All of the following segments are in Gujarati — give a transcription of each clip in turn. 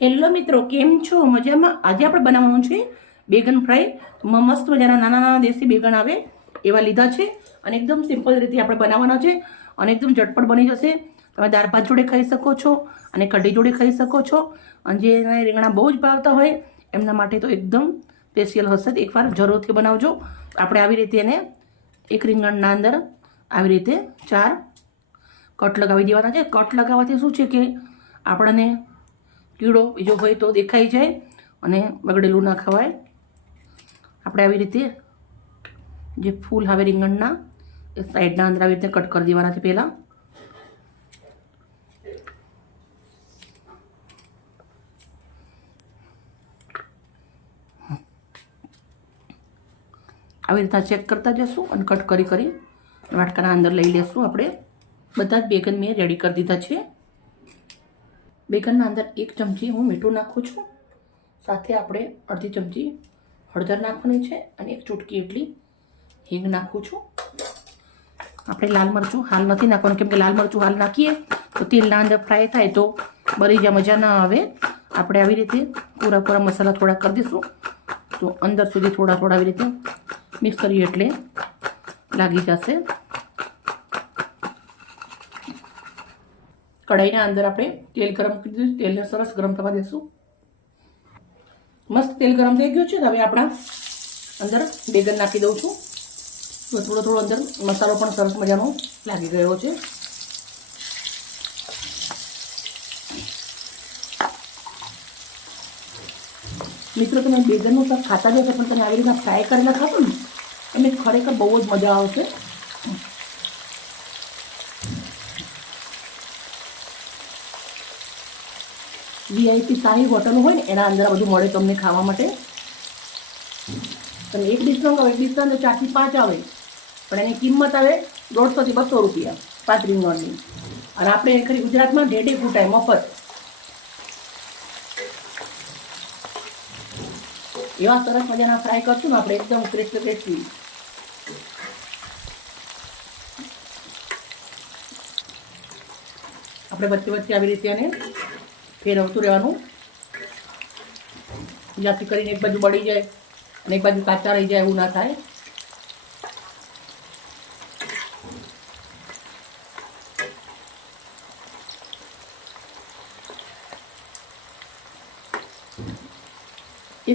હેલો મિત્રો, કેમ છો? મજામાં? આજે આપણે બનાવવાનું છે બેગન ફ્રાય. મસ્ત મજાના નાના નાના દેશી બેગન આવે એવા લીધા છે અને એકદમ સિમ્પલ રીતે આપણે બનાવવાના છે અને એકદમ ઝટપટ બની જશે. તમે દાળ ભાત જોડે ખાઈ શકો છો અને કઢી જોડે ખાઈ શકો છો. અને જે રીંગણા બહુ જ ભાવતા હોય એમના માટે તો એકદમ સ્પેશિયલ હશે. એકવાર જરૂરથી બનાવજો. આપણે આવી રીતે એને એક રીંગણના અંદર આવી રીતે 4 કટ લગાવી દેવાના છે. કટ લગાવવાથી શું છે કે આપણને કીડો બીજો હોય તો દેખાઈ જાય અને બગડેલું ના ખવાય. આપણે આવી રીતે જે ફૂલ આવે રીંગણના એ સાઈડના અંદર આવી રીતે કટ કરી દેવાના છે. પહેલાં આવી રીતના ચેક કરતા જશું અને કટ કરી કરી વાટકાના અંદર લઈ લેશું. આપણે બધા જ બેગન મેં રેડી કરી દીધા છે. બેગનના અંદર 1 ચમચી હું મીઠું નાખું છું. સાથે આપણે અડધી ચમચી હળદર નાખવાની છે અને 1 ચૂટકી એટલી હિંગ નાખું છું. આપણે લાલ મરચું હાલ નથી નાખવાનું, કેમ કે લાલ મરચું હાલ નાખીએ તો તેલના અંદર ફ્રાય થાય તો બળી જાય, મજા ના આવે. આપણે આવી રીતે પૂરા મસાલા થોડા કરી દઈશું તો અંદર સુધી થોડા આવી રીતે મિક્સ કરીએ એટલે લાગી જશે. કઢાઈના અંદર આપણે તેલ ગરમ કરી દીધું. તેલને સરસ ગરમ થવા દેશું. મસ્ત તેલ ગરમ થઈ ગયું છે. હવે આપણા અંદર બેગન નાખી દઉં છું. તો થોડો અંદર મસાલો પણ સરસ મજાનો લાગી ગયો છે. મિત્રો, તમે બેગનનું શાક ખાતા જશો પણ તમે આવી રીતના ફ્રાય કરેલા ખાશો ને એમને ખરેખર બહુ જ મજા આવશે. વીઆઈપી સારી હોટલ હોય ને એના અંદર બધું મળે તમને ખાવા માટે. તમે એક ડીશ લો, એક ડીશના અંદર 4 થી 5 આવે પણ એની કિંમત આવે 150 થી 200 રૂપિયા 5 રીંગણની. અને આપણે ખરી ગુજરાતમાં ઢેઢે ફૂટાય મફત. એવા સરસ મજાના ફ્રાય કરશું ને આપણે એકદમ ક્રિસ્પી. આપણે વચ્ચે આવી રીતે એને ફેરવતું રહેવાનું, જ્યાંથી કરીને એક બાજુ બળી જાય અને એક બાજુ કાચા રહી જાય એવું ના થાય.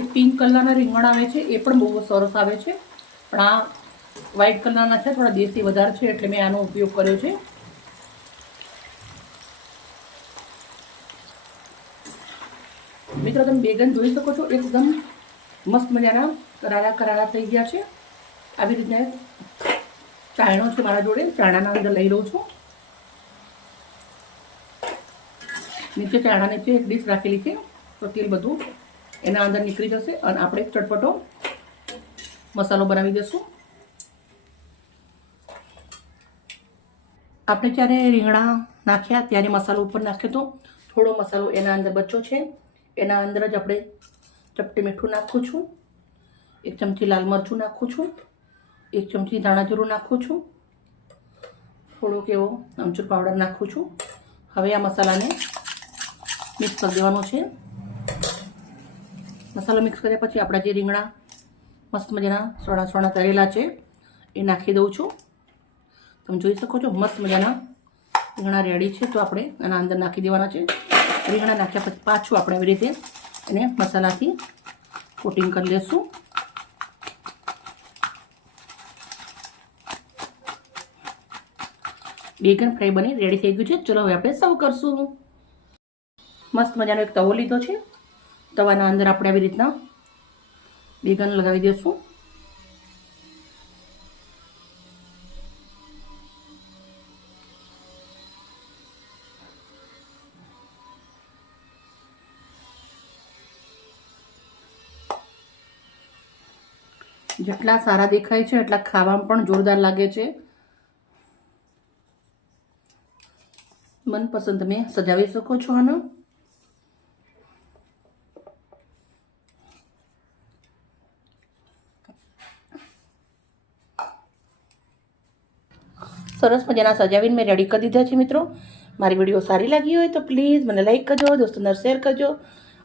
એક પિંક કલરના રીંગણ આવે છે એ પણ બહુ સરસ આવે છે, પણ આ વ્હાઈટ કલરના છે, થોડા દેશી વધારે છે એટલે મેં આનો ઉપયોગ કર્યો છે. મિત્રો, તમે બેગન જોઈ શકો છો એકદમ મસ્ત મજાના કરારા થઈ ગયા છે. આવી રીતે ચાયણો છે મારા જોડે, ચાયણાના અંદર લઈ લઉં છું. નીચે ચાયણા નીચે એક ડીશ રાખેલી છે તો તેલ બધું એના અંદર નીકળી જશે અને આપણે ચટપટો મસાલો બનાવી દઈશું. આપણે જ્યારે રીંગણા નાખ્યા ત્યારે મસાલો ઉપર નાખ્યો તો થોડો મસાલો એના અંદર બચ્યો છે. એના અંદર જ આપણે ચપટી મીઠું નાખું છું, 1 ચમચી લાલ મરચું નાખું છું, 1 ચમચી ધાણા જીરું નાખું છું, થોડોક એવો અમચૂર પાવડર નાખું છું. હવે આ મસાલાને મિક્સ કરી દેવાનો છે. મસાલો મિક્સ કર્યા પછી આપણા જે રીંગણા મસ્ત મજાના સોણા તળેલા છે એ નાખી દઉં છું. તમે જોઈ શકો છો મસ્ત મજાના રીંગણા રેડી છે. તો આપણે એના અંદર નાખી દેવાના છે. રીંગણા નાખ્યા પછી પાછું આપણે આવી રીતે એને મસાલાથી કોટિંગ કરી લઈશું. બેગન ફ્રાય બની રેડી થઈ ગયું છે. ચલો હવે આપણે સર્વ કરશું. મસ્ત મજાનો એક તવો લીધો છે. તવાના અંદર આપણે આવી રીતના બેગન લગાવી દઈશું. જેટલા સારા દેખાય છે એટલા ખાવામાં પણ જોરદાર લાગે છે. મનપસંદ તમે સજાવી શકો છો આનો. સરસ મજાના સજાવીને મેં રેડી કરી દીધા છે. મિત્રો, મારી વિડીયો સારી લાગી હોય તો પ્લીઝ મને લાઈક કરજો, દોસ્તોને શેર કરજો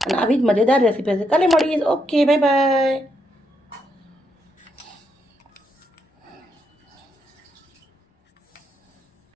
અને આવી જ મજેદાર રેસીપી હશે. કાલે મળીએ. Okay, bye bye.